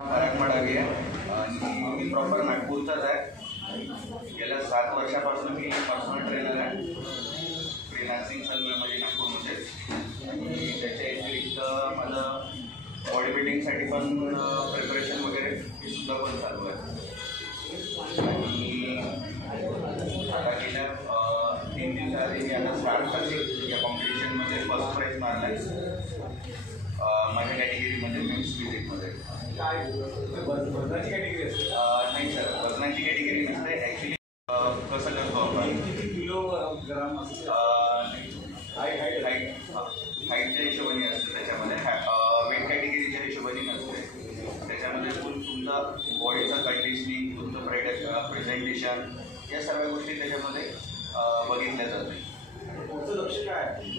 मराठवाडा आहे मी प्रॉपर नागपूरचाच आहे। गेल्या 7 वर्षापासून मी पर्सनल ट्रेनर आहे फ्रीलान्सिंग सर्व्हिसमध्ये नागपूरमध्ये। आणि त्याच्या व्यतिरिक्त माझं बॉडी बिल्डिंगसाठी पण प्रिपरेशन वगैरे हे सुद्धा पण चालू आहे। आणि आता गेल्या 3 दिवसाआधी मी आता स्टार्ट करते या कॉम्पिटिशनमध्ये फर्स्ट प्राईज मारला आहे माझ्या कॅटेगरीमध्ये मेन्स फिजिकमध्ये। वजनाची कॅटेगरी असते? नाही सर, वजनाची कॅटेगरी नसते। ॲक्च्युली कसं करतो आपण किती किलोग्राम हाईटच्या हिशोबाने असते त्याच्यामध्ये, वेट कॅटेगरीच्या हिशोबाने नसते। त्याच्यामध्ये तुमचा बॉडीचं कंडिशनिंग, तुमचं प्रेझेंटेशन या सर्व गोष्टी त्याच्यामध्ये बघितल्या जाते। पुढचं लक्ष काय आहे?